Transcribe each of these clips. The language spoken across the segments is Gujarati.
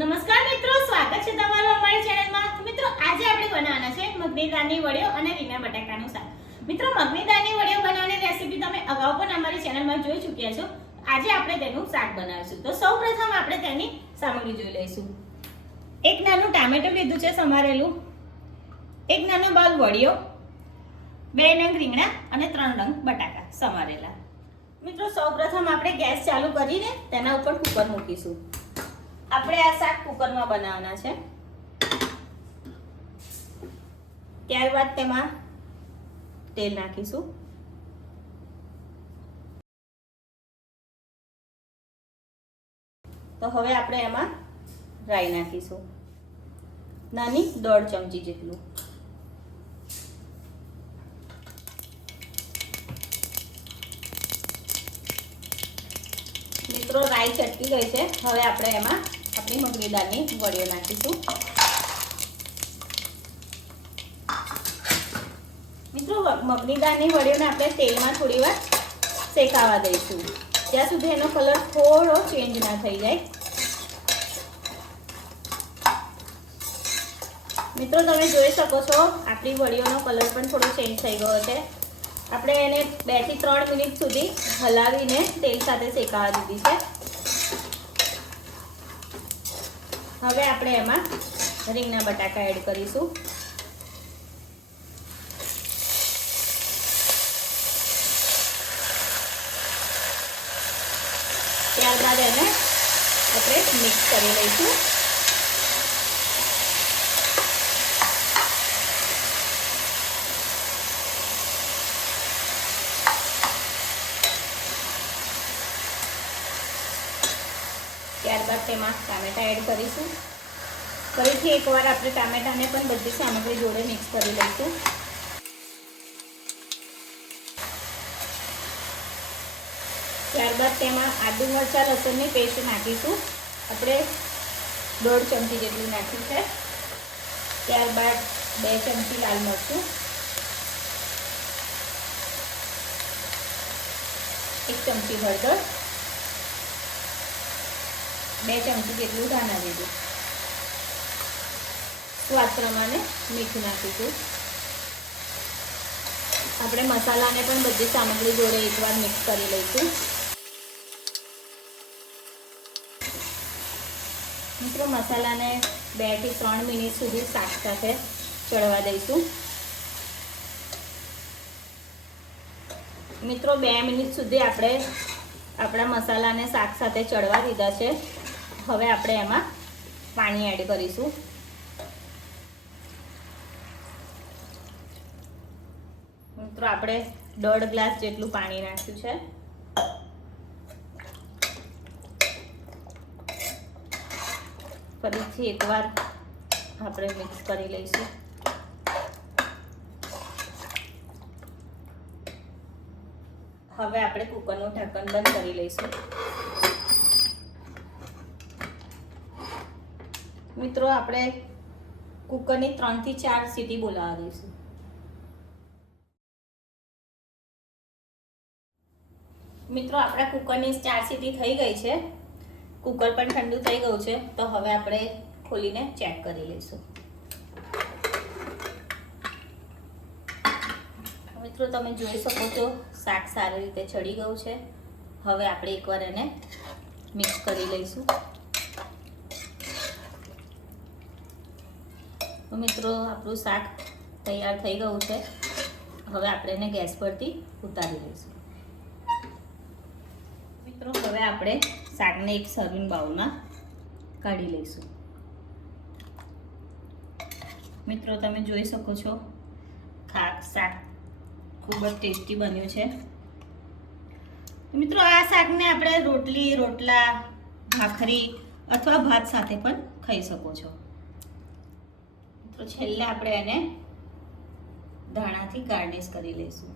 નમસ્કાર મિત્રો, સ્વાગત છે તમારું અમારી ચેનલમાં. તો મિત્રો આજે આપણે બનાવવાના છે મગની દાળની વડીઓ અને રીંગણા બટાકાનું શાક. મિત્રો મગની દાળની વડીઓ બનાવવાની રેસીપી તમે અગાઉ પણ અમારી ચેનલમાં જોઈ ચૂક્યા છો. આજે આપણે તેનું શાક બનાવીશું. તો સૌપ્રથમ આપણે તેની સામગ્રી જોઈ લઈશું. એક નાનું ટામેટું લીધું છે સમારેલું, એક નાનો બાઉલ વડીઓ, 2 નંગ રીંગણા અને 3 નંગ બટાકા સમારેલા. મિત્રો સૌપ્રથમ આપણે ગેસ ચાલુ કરીને તેના ઉપર કુકર મૂકીશું. આપણે આ શાક કુકરમાં બનાવવાના છે. ત્યારબાદ તેમાં તેલ નાખીશું. તો હવે આપણે એમાં રાઈ નાખીશું, નાની 1.5 ચમચી જેટલું. મિત્રો રાઈ ચટકી ગઈ છે. હવે આપણે એમાં આપણી મગની દાળની વડીઓ નાખીશું. મિત્રો મગની દાળની વડીઓને આપણે તેલમાં થોડી વાર શેકાવા દઈશું, જ્યાં સુધી એનો કલર થોડો ચેન્જ ના થઈ જાય. મિત્રો તમે જોઈ શકો છો આપણી વડીઓનો કલર પણ થોડો ચેન્જ થઈ ગયો છે. આપણે એને 2 થી 3 મિનિટ સુધી હલાવીને તેલ સાથે શેકાવા દીધી છે. હવે આપણે એમાં રીંગણા બટાકા એડ કરીશું. ત્યારબાદ એને આપણે મિક્સ કરી લઈશું. ત્યારબાદ તેમાં ટામેટા એડ કરીશું. ફરીથી એકવાર આપણે ટામેટાને પણ બધી સામગ્રી જોડે મિક્સ કરી લઈશું. ત્યારબાદ તેમાં આદુ મરચાં લસણની પેસ્ટ નાખીશું. આપણે 1.5 ચમચી જેટલી નાખી છે. ત્યારબાદ 2 ચમચી લાલ મરચું, 1 ચમચી હળદર, 2 ચમચી જેટલું ધાણા જીરું, સ્વાદ પ્રમાણે મીઠું નાખીશું. આપણે મસાલાને પણ બધી સામગ્રી જોડે એકવાર મિક્સ કરી લઈશું. મિત્રો મસાલાને 2 થી 3 મિનિટ સુધી શાક સાથે ચડવા દઈશું. મિત્રો 2 મિનિટ સુધી આપણે આપણા મસાલાને શાક સાથે ચડવા દીધા છે. હવે આપણે એમાં પાણી એડ કરીશું. મિત્રો આપણે 1.5 ગ્લાસ જેટલું પાણી નાખ્યું છે. ફરીથી એકવાર આપણે મિક્સ કરી લઈશું. હવે આપણે કુકરનું ઢક્કન બંધ કરી લઈશું. મિત્રો આપણે કુકરની 3 થી 4 સીટી બોલાવા દઈશું. મિત્રો આપણા કુકરની 4 સીટી થઈ ગઈ છે. કુકર પણ ઠંડુ થઈ ગયું છે. તો હવે આપણે ખોલીને ચેક કરી લઈશું. મિત્રો તમે જોઈ શકો છો શાક સારી રીતે ચડી ગયું છે. હવે આપણે એકવાર એને મિક્સ કરી લઈશું. તો મિત્રો આપણું શાક તૈયાર થઈ ગયું છે. હવે આપણે એને ગેસ પરથી ઉતારી લઈશું. મિત્રો હવે આપણે શાકને એક સર્વિંગ બાઉલમાં કાઢી લઈશું. મિત્રો તમે જોઈ શકો છો શાક ખૂબ જ ટેસ્ટી બન્યું છે. મિત્રો આ શાકને આપણે રોટલી, રોટલા, ભાખરી અથવા ભાત સાથે પણ ખાઈ શકો છો. તો છેલ્લે આપણે એને ધાણાથી ગાર્નિશ કરી લઈશું.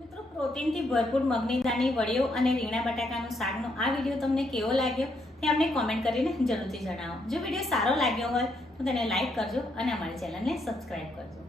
મિત્રો પ્રોટીનથી ભરપૂર મગની દાળની વડીઓ અને રીંગણા બટાકાનું શાકનો આ વિડીયો તમને કેવો લાગ્યો તે અમને કોમેન્ટ કરીને જરૂરથી જણાવો. જો વિડીયો સારો લાગ્યો હોય તો તેને લાઈક કરજો અને અમારી ચેનલને સબસ્ક્રાઈબ કરજો.